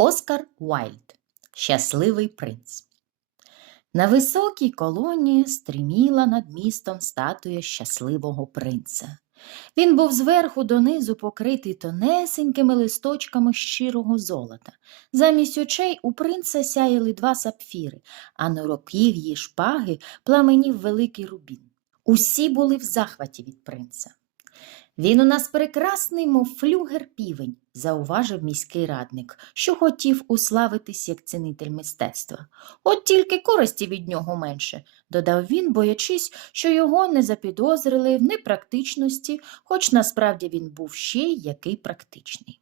Оскар Уайльд Щасливий принц. На високій колоні стриміла над містом статуя щасливого принца. Він був зверху донизу покритий тонесенькими листочками щирого золота. Замість очей у принца сяяли два сапфіри, а на руків'ї шпаги пламенів великий рубін. Усі були в захваті від принца. Він у нас прекрасний, мов флюгер півень, зауважив міський радник, що хотів уславитись як цінитель мистецтва. От тільки користі від нього менше, додав він, боячись, що його не запідозрили в непрактичності, хоч насправді він був ще й який практичний.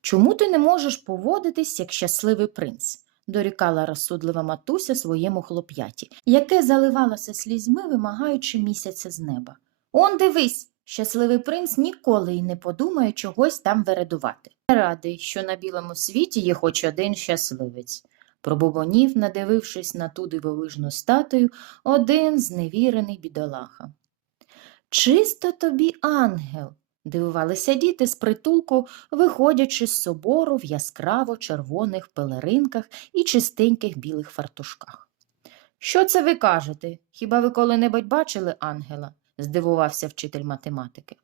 Чому ти не можеш поводитись як щасливий принц? дорікала розсудлива матуся своєму хлоп'яті, яке заливалося слізьми, вимагаючи місяця з неба. Он дивись, щасливий принц ніколи й не подумає чогось там вередувати. Радий, що на білому світі є хоч один щасливець. Пробубонів, надивившись на ту дивовижну статую, один зневірений бідолаха. Чисто тобі ангел, дивувалися діти з притулку, виходячи з собору в яскраво червоних пелеринках і чистеньких білих фартушках. Що це ви кажете? Хіба ви коли-небудь бачили ангела? Здивувався вчитель математики.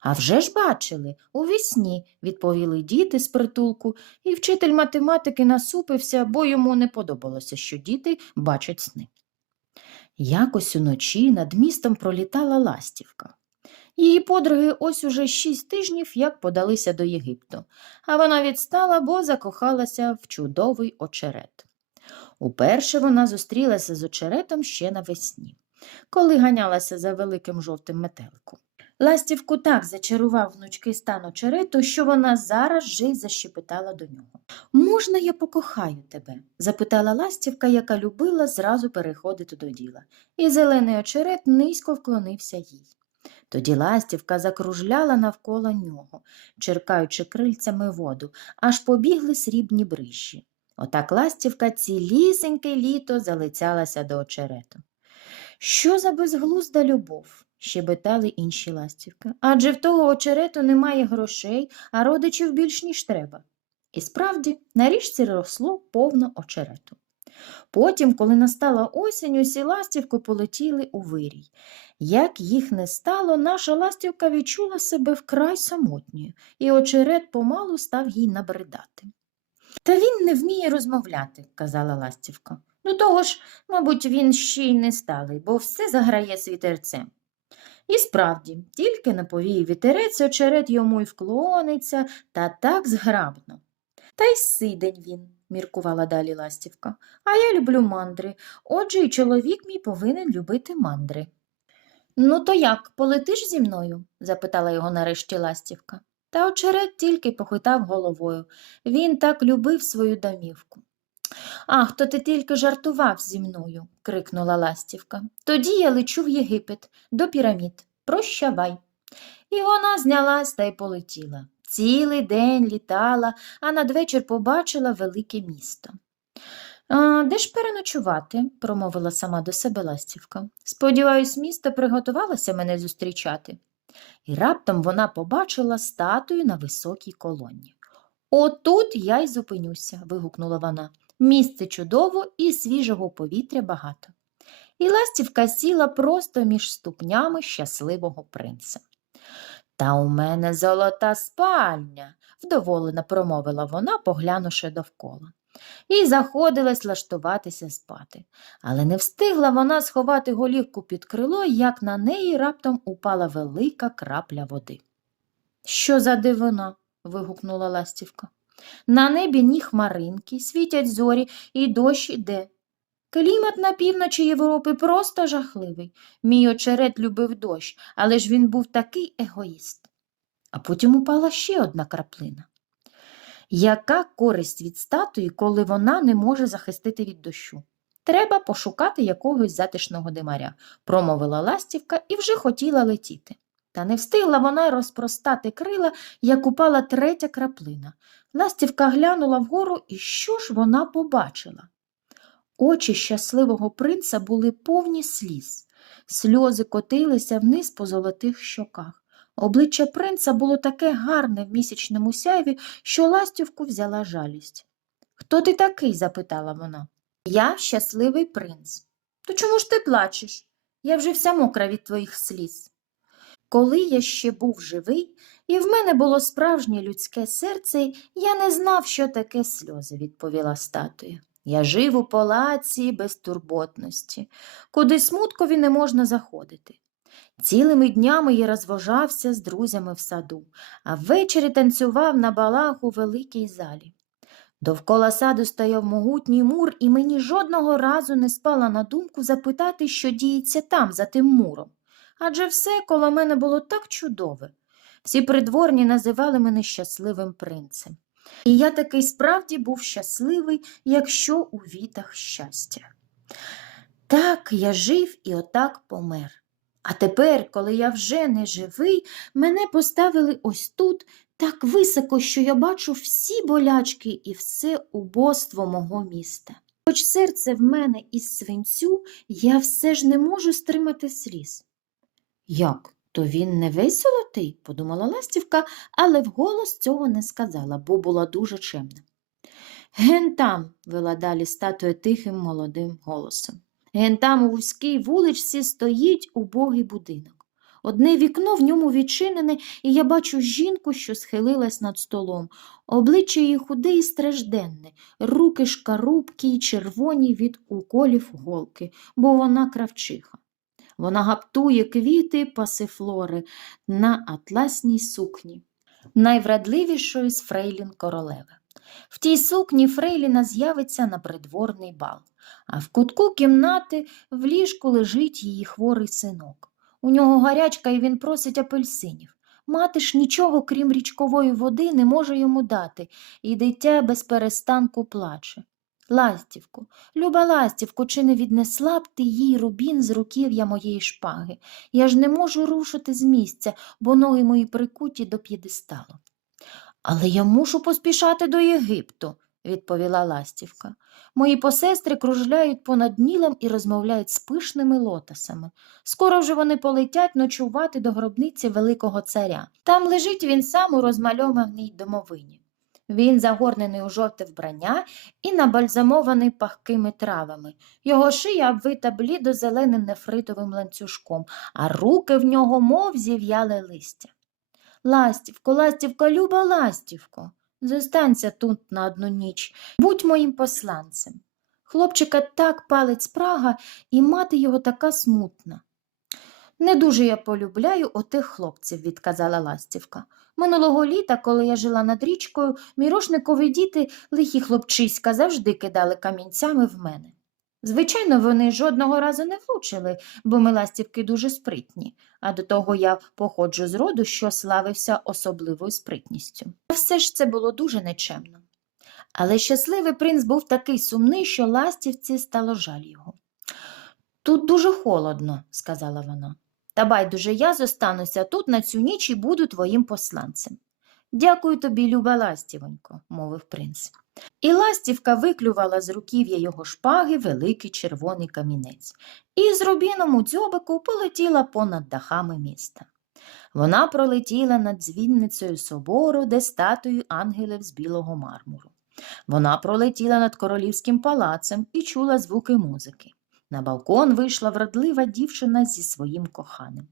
А вже ж бачили, у вісні, відповіли діти з притулку, і вчитель математики насупився, бо йому не подобалося, що діти бачать сни. Якось уночі над містом пролітала ластівка. Її подруги ось уже шість тижнів як подалися до Єгипту, а вона відстала, бо закохалася в чудовий очерет. Уперше вона зустрілася з очеретом ще навесні, коли ганялася за великим жовтим метеликом. Ластівку так зачарував внучки стан очерету, що вона зараз же й защепитала до нього. Можна я покохаю тебе? запитала ластівка, яка любила зразу переходити до діла, і зелений очерет низько вклонився їй. Тоді ластівка закружляла навколо нього, черкаючи крильцями воду, аж побігли срібні брижі. Отак ластівка цілісеньке літо залицялася до очерету. Що за безглузда любов? щебетали інші ластівки. Адже в того очерету немає грошей, а родичів більш ніж треба. І справді, на річці росло повно очерету. Потім, коли настала осінь, усі ластівки полетіли у вирій. Як їх не стало, наша ластівка відчула себе вкрай самотньою, і очерет помалу став їй набридати. Та він не вміє розмовляти, казала ластівка. До того ж, мабуть, він ще й не сталий, бо все заграє світерцем. І справді, тільки на повії вітерець очерет йому й вклониться та так зграбно. Та й сидень він, міркувала далі ластівка. А я люблю мандри, отже й чоловік мій повинен любити мандри. Ну, то як, полетиш зі мною? запитала його нарешті ластівка. Та очерет тільки похитав головою. Він так любив свою домівку. Ах, то ти тільки жартував зі мною, крикнула ластівка. Тоді я лечу в Єгипет, до пірамід. Прощавай. І вона знялась та й полетіла. Цілий день літала, а надвечір побачила велике місто. «А, Де ж переночувати? промовила сама до себе ластівка. Сподіваюсь, місто приготувалося мене зустрічати. І раптом вона побачила статую на високій колоні. Отут я й зупинюся, вигукнула вона. Місце чудово і свіжого повітря багато. І ластівка сіла просто між ступнями щасливого принца. Та у мене золота спальня, вдоволена промовила вона, поглянувши довкола. І заходилась лаштуватися спати. Але не встигла вона сховати голівку під крило, як на неї раптом упала велика крапля води. Що за дивина? вигукнула ластівка. На небі ні хмаринки, світять зорі, і дощ іде. Клімат на півночі Європи просто жахливий. Мій очерет любив дощ, але ж він був такий егоїст. А потім упала ще одна краплина. Яка користь від статуї, коли вона не може захистити від дощу? Треба пошукати якогось затишного димаря, промовила ластівка і вже хотіла летіти. Та не встигла вона розпростати крила, як упала третя краплина. Ластівка глянула вгору, і що ж вона побачила? Очі щасливого принца були повні сліз. Сльози котилися вниз по золотих щоках. Обличчя принца було таке гарне в місячному сяйві, що ластівку взяла жалість. Хто ти такий? запитала вона. Я щасливий принц. То чому ж ти плачеш? Я вже вся мокра від твоїх сліз. Коли я ще був живий, і в мене було справжнє людське серце, я не знав, що таке сльози, відповіла статуя. Я жив у палаці безтурботності, куди смуткові не можна заходити. Цілими днями я розважався з друзями в саду, а ввечері танцював на балах у великій залі. Довкола саду стояв могутній мур, і мені жодного разу не спала на думку запитати, що діється там, за тим муром. Адже все коло мене було так чудове. Всі придворні називали мене щасливим принцем. І я таки справді був щасливий, якщо у вітах щастя. Так я жив і отак помер. А тепер, коли я вже не живий, мене поставили ось тут так високо, що я бачу всі болячки і все убоство мого міста. Хоч серце в мене із свинцю, я все ж не можу стримати сліз. Як? То він не весь золотий, подумала ластівка, але вголос цього не сказала, бо була дуже чемна. Ген там, вела далі статуя тихим молодим голосом. Ген там у вузькій вуличці стоїть убогий будинок. Одне вікно в ньому відчинене, і я бачу жінку, що схилилась над столом. Обличчя її худе і стражденне, руки шкарубкі й червоні від уколів голки, бо вона кравчиха. Вона гаптує квіти пасифлори на атласній сукні, найврадливішої з фрейлін королеви. В тій сукні Фрейліна з'явиться на придворний бал, а в кутку кімнати в ліжку лежить її хворий синок. У нього гарячка, і він просить апельсинів. Мати ж нічого, крім річкової води, не може йому дати, і дитя без перестанку плаче. Ластівку, люба ластівку, чи не віднесла б ти їй рубін з руків'я моєї шпаги? Я ж не можу рушити з місця, бо ноги мої прикуті до п'єдесталу. Але я мушу поспішати до Єгипту, відповіла ластівка. Мої посестри кружляють понад Нілом і розмовляють з пишними лотосами. Скоро вже вони полетять ночувати до гробниці Великого царя. Там лежить він сам у розмальованій домовині. Він загорнений у жовте вбрання і набальзамований пахкими травами. Його шия обвита блідо-зеленим нефритовим ланцюжком, а руки в нього, мов зів'яле листя. Ластівко, ластівко, люба ластівко, зостанься тут на одну ніч, будь моїм посланцем. Хлопчика так палить спрага, і мати його така смутна. Не дуже я полюбляю отих хлопців, відказала ластівка. Минулого літа, коли я жила над річкою, мірошникові діти, лихі хлопчиська, завжди кидали камінцями в мене. Звичайно, вони жодного разу не влучили, бо ми ластівки дуже спритні, а до того я походжу з роду, що славився особливою спритністю. Та Все ж це було дуже нечемно. Але щасливий принц був такий сумний, що ластівці стало жаль його. Тут дуже холодно, сказала вона. Та байдуже я зостануся тут на цю ніч і буду твоїм посланцем. Дякую тобі, люба ластівонько, мовив принц. І ластівка виклювала з руків'я його шпаги великий червоний камінець, і з рубіном дзьобику полетіла понад дахами міста. Вона пролетіла над дзвінницею собору, де статую ангелів з білого мармуру. Вона пролетіла над королівським палацем і чула звуки музики. На балкон вийшла вродлива дівчина зі своїм коханим.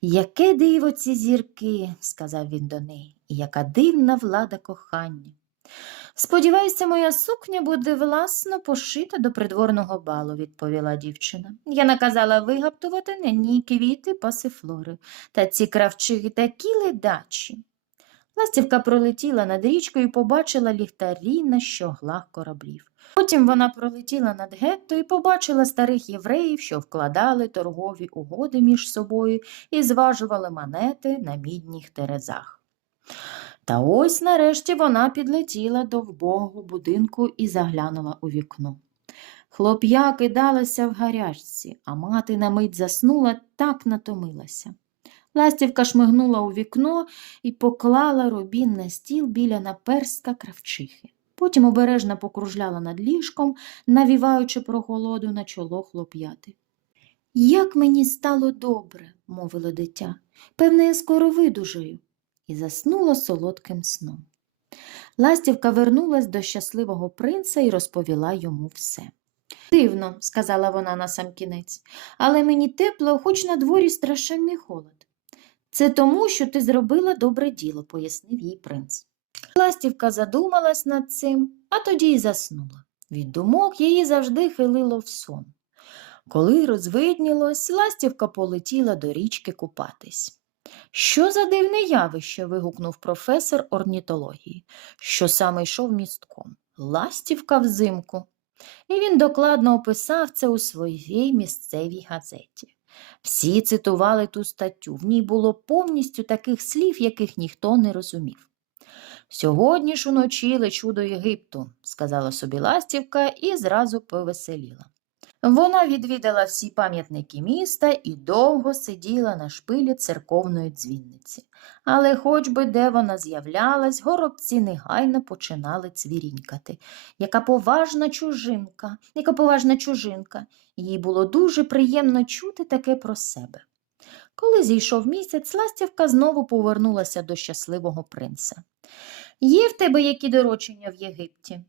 Яке диво ці зірки, сказав він до неї, і яка дивна влада кохання. Сподіваюся, моя сукня буде власно пошита до придворного балу, відповіла дівчина. Я наказала вигаптувати на ній квіти пасифлори, та ці кравчихи такі ледачі. Ластівка пролетіла над річкою і побачила ліхтарі на щоглах кораблів. Потім вона пролетіла над гетто і побачила старих євреїв, що вкладали торгові угоди між собою і зважували монети на мідніх терезах. Та ось нарешті вона підлетіла до вбогого будинку і заглянула у вікно. Хлоп'я кидалася в гарячці, а мати на мить заснула, так натомилася. Ластівка шмигнула у вікно і поклала рубін на стіл біля наперстка кравчихи. Потім обережно покружляла над ліжком, навіваючи прохолоду на чоло хлоп'яти. Як мені стало добре, мовило дитя. Певне, я скоро видужаю. І заснула солодким сном. Ластівка вернулась до щасливого принца і розповіла йому все. Дивно, сказала вона насамкінець, але мені тепло, хоч на дворі страшенний холод. Це тому, що ти зробила добре діло, пояснив їй принц. Ластівка задумалась над цим, а тоді й заснула. Від думок її завжди хилило в сон. Коли розвиднілось, ластівка полетіла до річки купатись. Що за дивне явище? вигукнув професор орнітології, що саме йшов містком. Ластівка взимку. І він докладно описав це у своїй місцевій газеті. Всі цитували ту статтю, в ній було повністю таких слів, яких ніхто не розумів. Сьогодні ж уночі лечу до Єгипту, сказала собі ластівка і зразу повеселіла. Вона відвідала всі пам'ятники міста і довго сиділа на шпилі церковної дзвінниці. Але хоч би де вона з'являлась, горобці негайно починали цвірінькати. Яка поважна чужинка, яка поважна чужинка. Їй було дуже приємно чути таке про себе. Коли зійшов місяць, ластівка знову повернулася до щасливого принца. Є в тебе які доручення в Єгипті?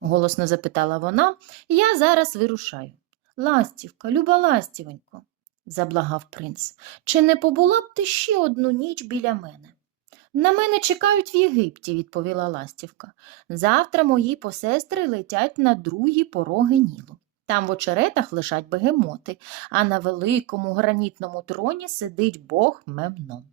голосно запитала вона. Я зараз вирушаю. Ластівка, люба ластівонько, заблагав принц, чи не побула б ти ще одну ніч біля мене? На мене чекають в Єгипті, відповіла ластівка. Завтра мої посестри летять на другі пороги Нілу. Там в очеретах лежать бегемоти, а на великому гранітному троні сидить бог Мемнон.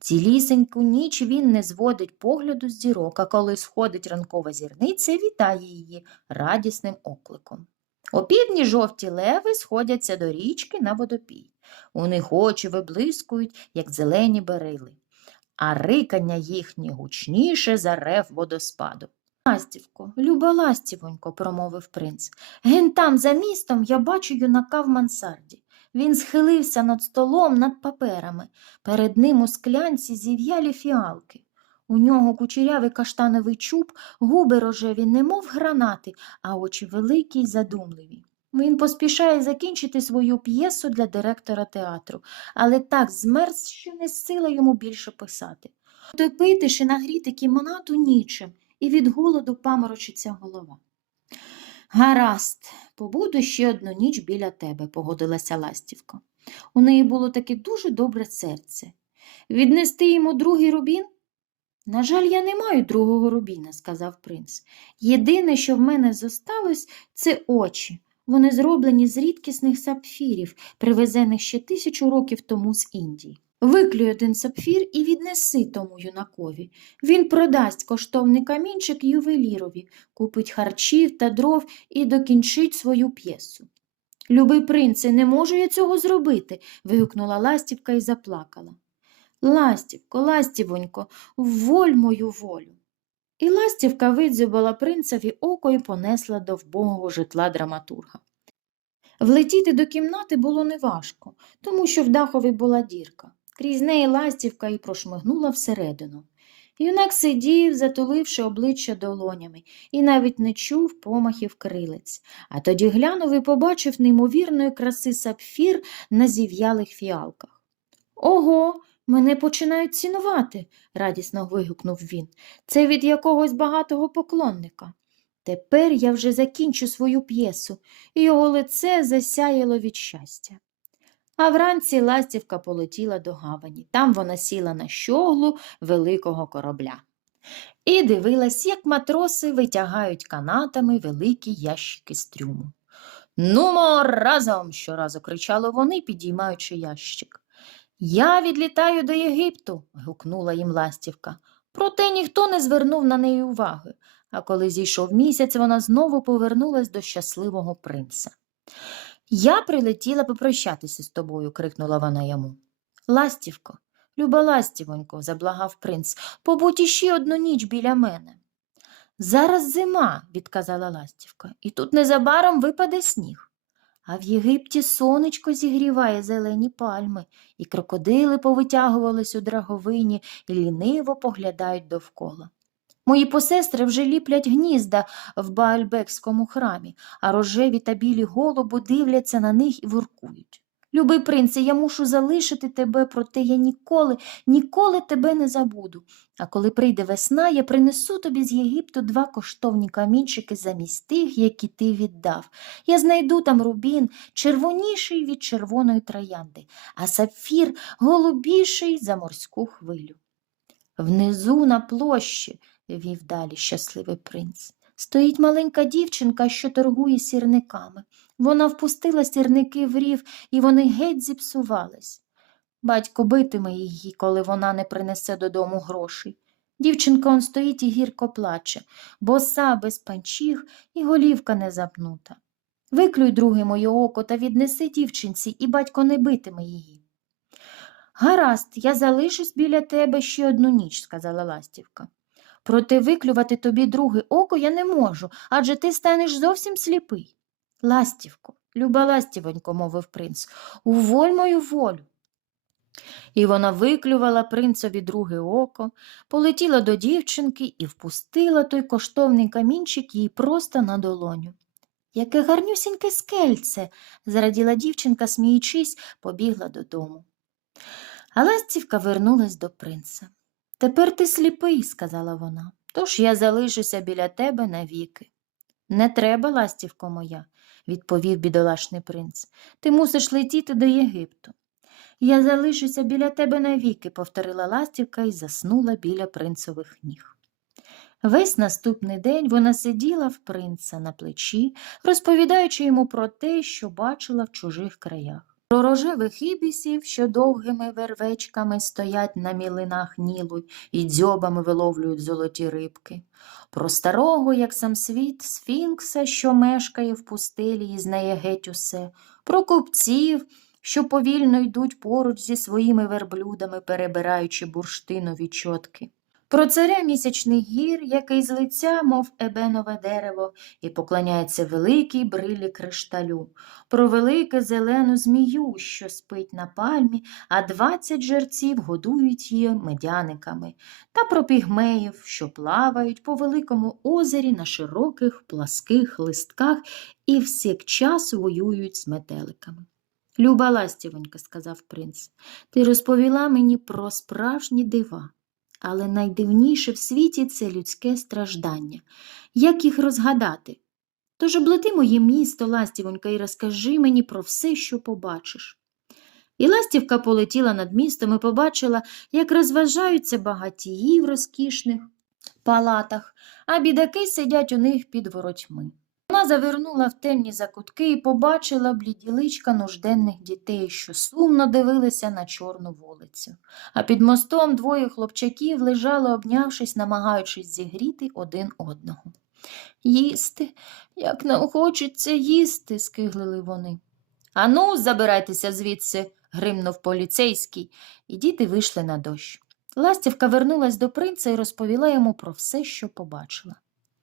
Цілісеньку ніч він не зводить погляду з зірок, а коли сходить ранкова зірниця, вітає її радісним окликом. Опівдні жовті леви сходяться до річки на водопій. У них очі виблискують, як зелені берили, а рикання їхнє гучніше за рев водоспаду. Ластівко, люба ластівонько, промовив принц. Ген там, за містом, я бачу юнака в мансарді. Він схилився над столом над паперами. Перед ним у склянці зів'ялі фіалки. У нього кучерявий каштановий чуб, губи рожеві, немов гранати, а очі великі й задумливі. Він поспішає закінчити свою п'єсу для директора театру, але так змерз, що не сила йому більше писати. Топити чи нагріти кімнату нічим, і від голоду паморочиться голова. Гаразд, побуду ще одну ніч біля тебе, погодилася ластівка. У неї було таке дуже добре серце. Віднести йому другий рубін? На жаль, я не маю другого рубіна, сказав принц. Єдине, що в мене зосталось, це очі. Вони зроблені з рідкісних сапфірів, привезених ще тисячу років тому з Індії. Виклюй один сапфір і віднеси тому юнакові. Він продасть коштовний камінчик ювелірові, купить харчів та дров і докінчить свою п'єсу. Любий принце, не можу я цього зробити. вигукнула ластівка і заплакала. Ластівко, ластівонько, воль мою волю. І ластівка видзюбала принцеві око і понесла до вбогого житла драматурга. Влетіти до кімнати було неважко, тому що в дахові була дірка. Крізь неї ластівка і прошмигнула всередину. Юнак сидів, затуливши обличчя долонями, і навіть не чув помахів крилець, а тоді глянув і побачив неймовірної краси сапфір на зів'ялих фіалках. Ого, мене починають цінувати, радісно вигукнув він. Це від якогось багатого поклонника. Тепер я вже закінчу свою п'єсу, і його лице засяяло від щастя. А вранці ластівка полетіла до гавані. Там вона сіла на щоглу великого корабля. І дивилась, як матроси витягають канатами великі ящики з трюму. Нумо разом, щоразу кричали вони, підіймаючи ящик. Я відлітаю до Єгипту. гукнула їм ластівка. Проте ніхто не звернув на неї уваги, а коли зійшов місяць, вона знову повернулась до щасливого принца. Я прилетіла попрощатися з тобою, крикнула вона йому. Ластівко, люба ластівонько, заблагав принц, побудь іще одну ніч біля мене. Зараз зима, відказала ластівка, і тут незабаром випаде сніг. А в Єгипті сонечко зігріває зелені пальми, і крокодили повитягувались у драговині і ліниво поглядають довкола. Мої посестри вже ліплять гнізда в Баальбекському храмі, а рожеві та білі голуби дивляться на них і воркують. Любий принце, я мушу залишити тебе, проте я ніколи, ніколи тебе не забуду. А коли прийде весна, я принесу тобі з Єгипту два коштовні камінчики замість тих, які ти віддав. Я знайду там рубін, червоніший від червоної троянди, а сапфір голубіший за морську хвилю. Внизу на площі, вів далі щасливий принц, стоїть маленька дівчинка, що торгує сірниками. Вона впустила сірники в рів, і вони геть зіпсувались. Батько битиме її, коли вона не принесе додому грошей. Дівчинка он стоїть і гірко плаче, боса без панчіх і голівка не запнута. Виклюй друге моє око та віднеси дівчинці, і батько не битиме її. Гаразд, я залишусь біля тебе ще одну ніч, сказала ластівка. Проте виклювати тобі друге око я не можу, адже ти станеш зовсім сліпий. Ластівко, люба ластівонько, мовив принц, уволь мою волю. І вона виклювала принцові друге око, полетіла до дівчинки і впустила той коштовний камінчик їй просто на долоню. Яке гарнюсіньке скельце, зраділа дівчинка, сміючись, побігла додому. А ластівка вернулась до принца. Тепер ти сліпий, сказала вона, тож я залишуся біля тебе навіки. Не треба, ластівко моя, відповів бідолашний принц. Ти мусиш летіти до Єгипту. Я залишуся біля тебе навіки, повторила ластівка і заснула біля принцових ніг. Весь наступний день вона сиділа в принца на плечі, розповідаючи йому про те, що бачила в чужих краях. Про рожевих ібісів, що довгими вервечками стоять на мілинах нілу і дзьобами виловлюють золоті рибки, про старого, як сам світ, сфінкса, що мешкає в пустелі і знає геть усе, про купців, що повільно йдуть поруч зі своїми верблюдами, перебираючи бурштинові чотки. Про царя місячних гір, який з лиця, мов ебенове дерево, і поклоняється великій брилі кришталю, про велике зелену змію, що спить на пальмі, а двадцять жерців годують її медяниками, та про пігмеїв, що плавають по великому озері на широких пласких листках і всякчас воюють з метеликами. Люба ластівонька, сказав принц, ти розповіла мені про справжні дива. Але найдивніше в світі це людське страждання. Як їх розгадати? Тож облети моє місто, ластівонька, і розкажи мені про все, що побачиш. І ластівка полетіла над містом і побачила, як розважаються багатії в розкішних палатах, а бідаки сидять у них під воротьми. Вона завернула в темні закутки і побачила бліді личка нужденних дітей, що сумно дивилися на чорну вулицю. А під мостом двоє хлопчаків лежали, обнявшись, намагаючись зігріти один одного. Їсти, як нам хочеться їсти, скиглили вони. Ану, забирайтеся звідси, гримнув поліцейський, і діти вийшли на дощ. Ластівка вернулась до принца і розповіла йому про все, що побачила.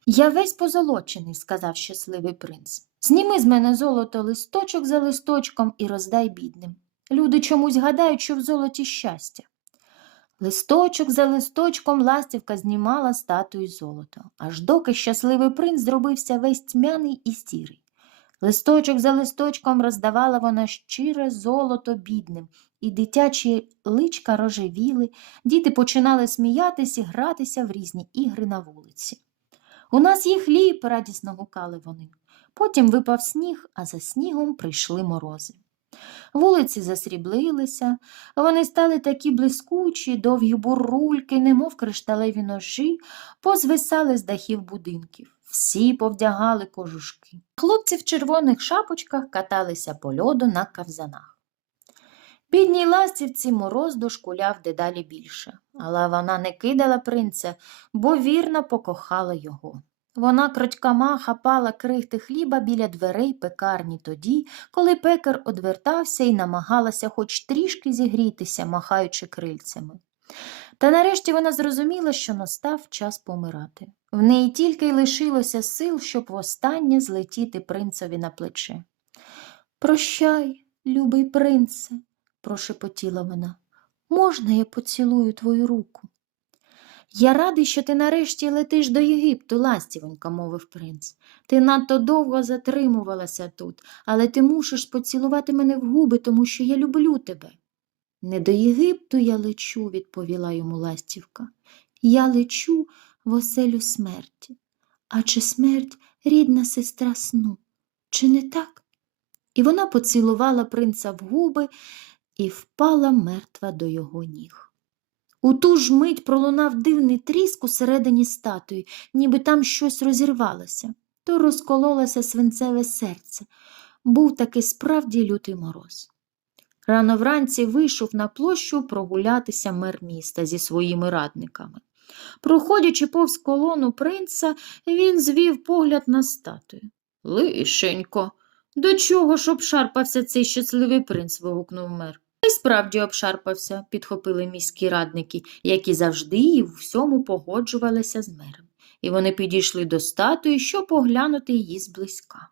Я весь позолочений, сказав щасливий принц. Зніми з мене золото листочок за листочком і роздай бідним. Люди чомусь гадають, що в золоті щастя. Листочок за листочком ластівка знімала статую золота, аж доки щасливий принц зробився весь тьмяний і сірий. Листочок за листочком роздавала вона щире золото бідним, і дитячі личка рожевіли, діти починали сміятися і гратися в різні ігри на вулиці. У нас є хліб, радісно гукали вони. Потім випав сніг, а за снігом прийшли морози. Вулиці засріблилися, вони стали такі блискучі, довгі бурульки, немов кришталеві ножі, позвисали з дахів будинків. Всі повдягали кожушки. Хлопці в червоних шапочках каталися по льоду на кавзанах. Бідній ластівці мороз дошкуляв дедалі більше, але вона не кидала принця, бо вірно покохала його. Вона крадькома хапала крихти хліба біля дверей пекарні тоді, коли пекар одвертався і намагалася хоч трішки зігрітися, махаючи крильцями. Та нарешті вона зрозуміла, що настав час помирати. В неї тільки й лишилося сил, щоб востаннє злетіти принцеві на плече. Прощай, любий принце, прошепотіла вона. Можна я поцілую твою руку? Я радий, що ти нарешті летиш до Єгипту, ластівонька, мовив принц. Ти надто довго затримувалася тут, але ти мусиш поцілувати мене в губи, тому що я люблю тебе. Не до Єгипту я лечу, відповіла йому ластівка. Я лечу в оселю смерті. А чи смерть рідна сестра сну? Чи не так? І вона поцілувала принца в губи і впала мертва до його ніг. У ту ж мить пролунав дивний тріск усередині статуї, ніби там щось розірвалося, то розкололося свинцеве серце. Був таки справді лютий мороз. Рано вранці вийшов на площу прогулятися мер міста зі своїми радниками. Проходячи повз колону принца, він звів погляд на статую. Лишенько, до чого ж обшарпався цей щасливий принц? вигукнув мер. Й справді обшарпався, підхопили міські радники, які завжди і в всьому погоджувалися з мером. І вони підійшли до статуї, щоб поглянути її зблизька.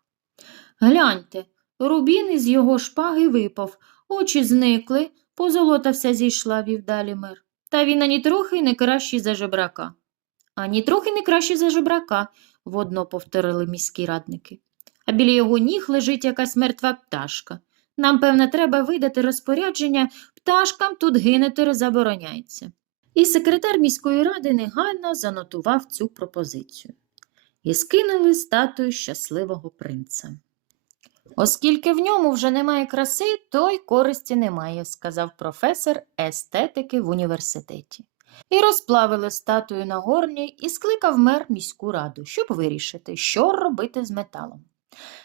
Гляньте, рубін із його шпаги випав, очі зникли, позолота вся зійшла, вів далі мер. Та він ані трохи не кращий за жебрака. Ані трохи не кращий за жебрака, водно повторили міські радники. А біля його ніг лежить якась мертва пташка. Нам, певне, треба видати розпорядження, пташкам тут гинути забороняється. І секретар міської ради негайно занотував цю пропозицію. І скинули статую щасливого принца. Оскільки в ньому вже немає краси, то й користі немає, сказав професор естетики в університеті. І розплавили статую на горні і скликав мер міську раду, щоб вирішити, що робити з металом.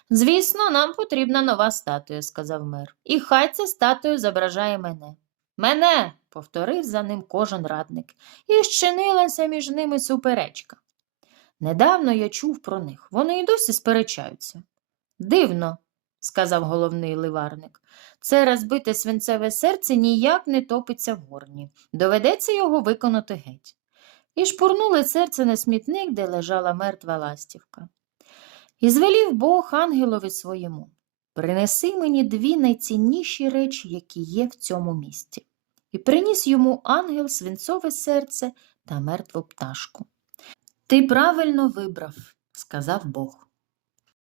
Звісно, нам потрібна нова статуя, сказав мер. І хай ця статуя зображає мене. Мене, повторив за ним кожен радник, і щинилася між ними суперечка. Недавно я чув про них, вони й досі сперечаються. Дивно, сказав головний ливарник. Це розбите свинцеве серце ніяк не топиться в горні. Доведеться його виконати геть. І шпурнули серце на смітник, де лежала мертва ластівка. І звелів Бог ангелові своєму принеси мені дві найцінніші речі, які є в цьому місті. І приніс йому ангел свинцове серце та мертву пташку. Ти правильно вибрав, сказав Бог.